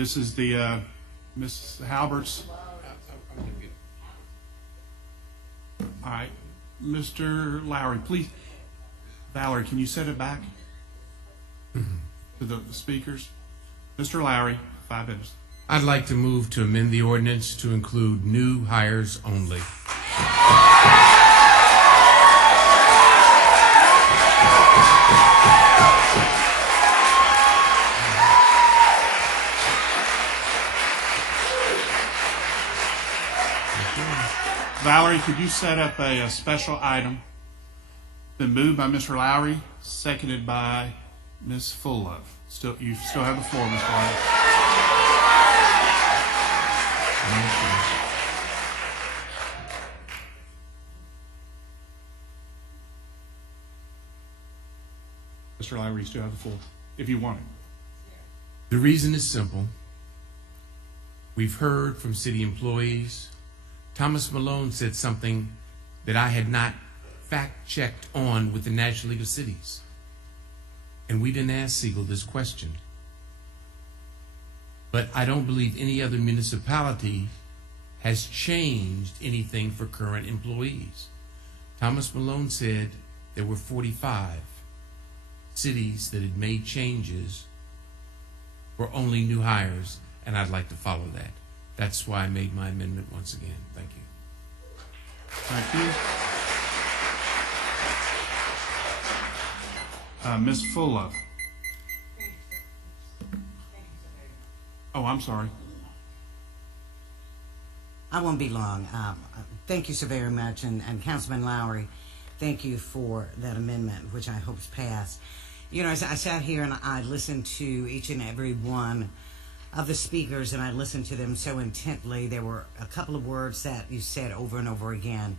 This is the Miss Halbert's. All right, Mr. Lowry, please. Valerie, can you set it back to the speakers? Mr. Lowry, 5 minutes. I'd like to move to amend the ordinance to include new hires only. Valerie, could you set up a special item? Been moved by Mr. Lowry, seconded by Ms. Fullove. You still have the floor, Ms. Lowry. Mr. Lowry, you still have the floor, if you want it. The reason is simple. We've heard from city employees. Thomas Malone said something that I had not fact-checked on with the National League of Cities. And we didn't ask Siegel this question. But I don't believe any other municipality has changed anything for current employees. Thomas Malone said there were 45 cities that had made changes for only new hires, and I'd like to follow that. That's why I made my amendment once again. Thank you. Thank you. Ms. Fullove. Oh, I'm sorry. I won't be long. Thank you so very much. And Councilman Lowry, thank you for that amendment, which I hope is passed. You know, as I sat here and I listened to each and every one of the speakers, and I listened to them so intently, there were a couple of words that you said over and over again.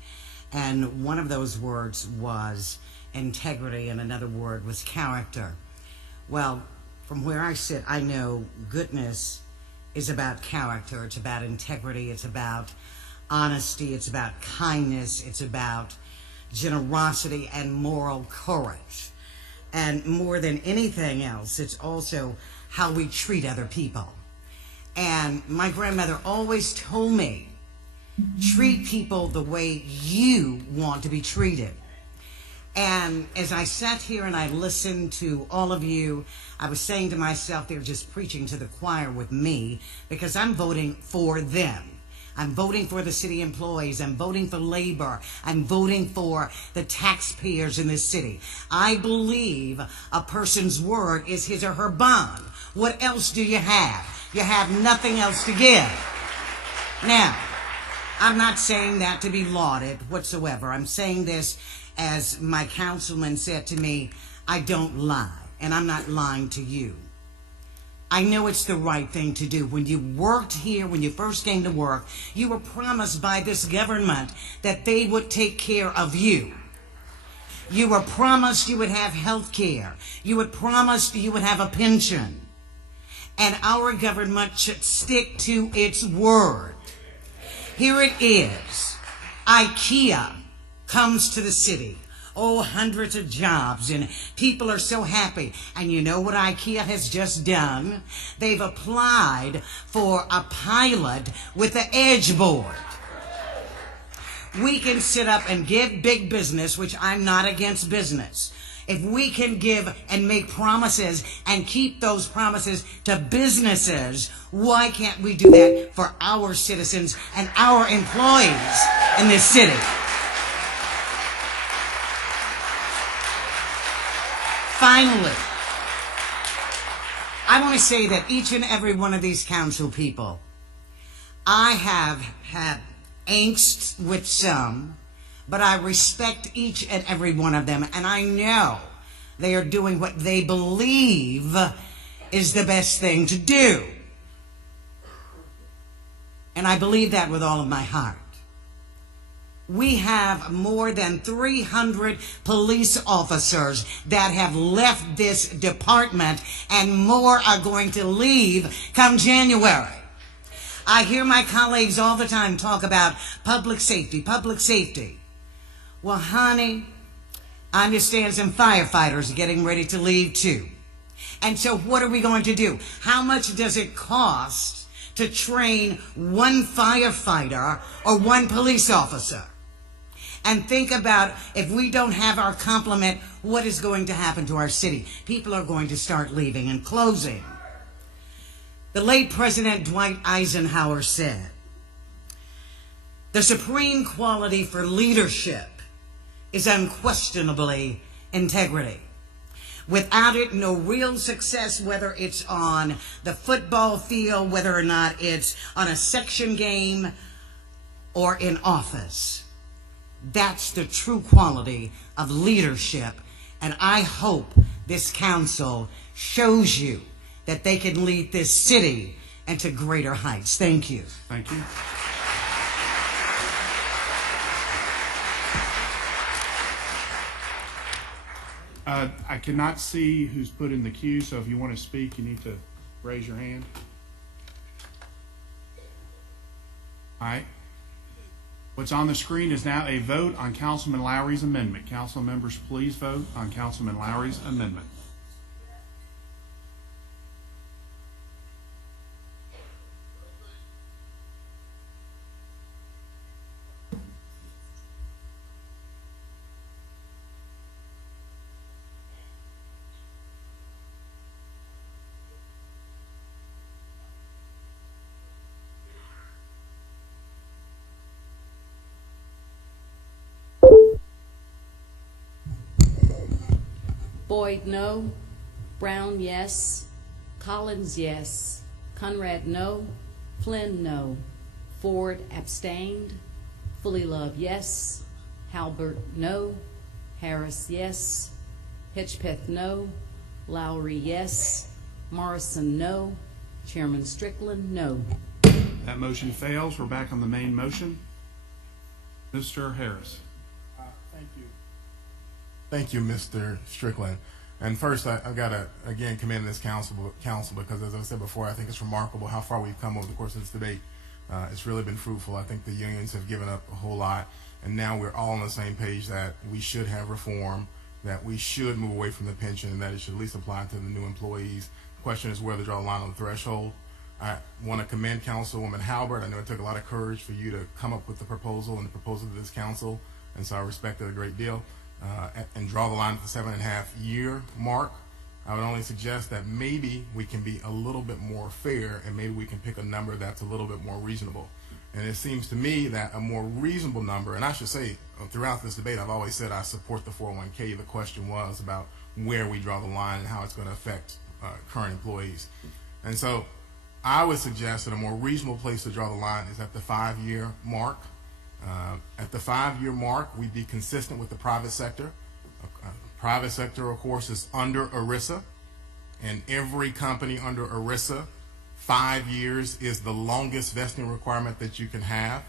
And one of those words was integrity, and another word was character. Well, from where I sit, I know goodness is about character. It's about integrity. It's about honesty. It's about kindness. It's about generosity and moral courage. And more than anything else, it's also how we treat other people. And my grandmother always told me, treat people the way you want to be treated. And as I sat here and I listened to all of you, I was saying to myself, they're just preaching to the choir with me, because I'm voting for them. I'm voting for the city employees. I'm voting for labor. I'm voting for the taxpayers in this city. I believe a person's word is his or her bond. What else do you have? You have nothing else to give. Now, I'm not saying that to be lauded whatsoever. I'm saying this as my councilman said to me, I don't lie, and I'm not lying to you. I know it's the right thing to do. When you worked here, when you first came to work, you were promised by this government that they would take care of you. You were promised you would have health care. You were promised you would have a pension. And our government should stick to its word. Here it is. IKEA comes to the city. Oh, hundreds of jobs, and people are so happy. And you know what IKEA has just done? They've applied for a pilot with the Edge board. We can sit up and give big business, which I'm not against business. If we can give and make promises and keep those promises to businesses, why can't we do that for our citizens and our employees in this city? Finally, I want to say that each and every one of these council people, I have had angst with some, but I respect each and every one of them, and I know they are doing what they believe is the best thing to do. And I believe that with all of my heart. We have more than 300 police officers that have left this department, and more are going to leave come January. I hear my colleagues all the time talk about public safety, public safety. Well, honey, I understand some firefighters are getting ready to leave too. And so what are we going to do? How much does it cost to train one firefighter or one police officer? And think about, if we don't have our complement, what is going to happen to our city? People are going to start leaving and closing. The late President Dwight Eisenhower said, "The supreme quality for leadership is unquestionably integrity. Without it, no real success, whether it's on the football field, whether or not it's on a section game, or in office." That's the true quality of leadership. And I hope this council shows you that they can lead this city into greater heights. Thank you. Thank you. I cannot see who's put in the queue, so if you want to speak, you need to raise your hand. All right. What's on the screen is now a vote on Councilman Lowry's amendment. Council members, please vote on Councilman Lowry's amendment. Boyd, no. Brown, yes. Collins, yes. Conrad, no. Flynn, no. Ford, abstained. Fully Love, yes. Halbert, no. Harris, yes. Hedgepeth, no. Lowry, yes. Morrison, no. Chairman Strickland, no. That motion fails. We're back on the main motion. Mr. Harris. Thank you. Thank you, Mr. Strickland. And first, I've got to, again, commend this council because, as I said before, I think it's remarkable how far we've come over the course of this debate. It's really been fruitful. I think the unions have given up a whole lot, and now we're all on the same page that we should have reform, that we should move away from the pension, and that it should at least apply to the new employees. The question is where to draw the line on the threshold. I want to commend Councilwoman Halbert. I know it took a lot of courage for you to come up with the proposal and the proposal to this council, and so I respect it a great deal. And draw the line at the 7.5-year mark. I would only suggest that maybe we can be a little bit more fair, and maybe we can pick a number that's a little bit more reasonable. And it seems to me that a more reasonable number, and I should say throughout this debate I've always said I support the 401k. The question was about where we draw the line and how it's going to affect current employees. And so I would suggest that a more reasonable place to draw the line is at the 5-year mark. At the 5-year mark, we'd be consistent with the private sector. Private sector, of course, is under ERISA, and every company under ERISA, 5 years is the longest vesting requirement that you can have.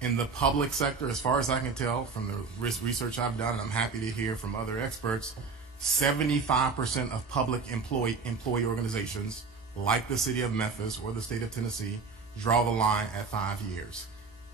In the public sector, as far as I can tell from the research I've done, and I'm happy to hear from other experts, 75% of public employee organizations, like the city of Memphis or the state of Tennessee, draw the line at 5 years.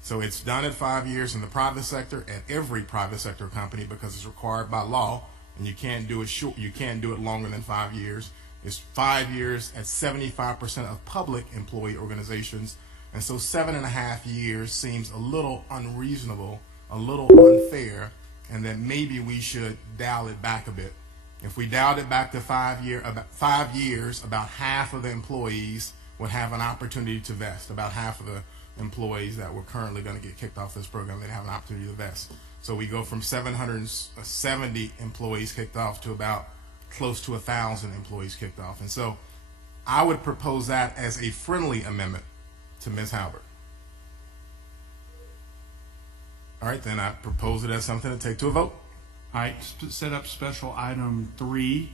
So it's done at 5 years in the private sector, at every private sector company, because it's required by law, and you can't do it short. You can't do it longer than 5 years. It's 5 years at 75% of public employee organizations, and so 7.5 years seems a little unreasonable, a little unfair, and that maybe we should dial it back a bit. If we dialed it back to 5 years, about half of the employees would have an opportunity to vest. About half of the employees that were currently going to get kicked off this program, they'd have an opportunity to vest. So we go from 770 employees kicked off to about close to 1,000 employees kicked off. And so I would propose that as a friendly amendment to Ms. Halbert. All right, then I propose it as something to take to a vote. All right, set up special item 3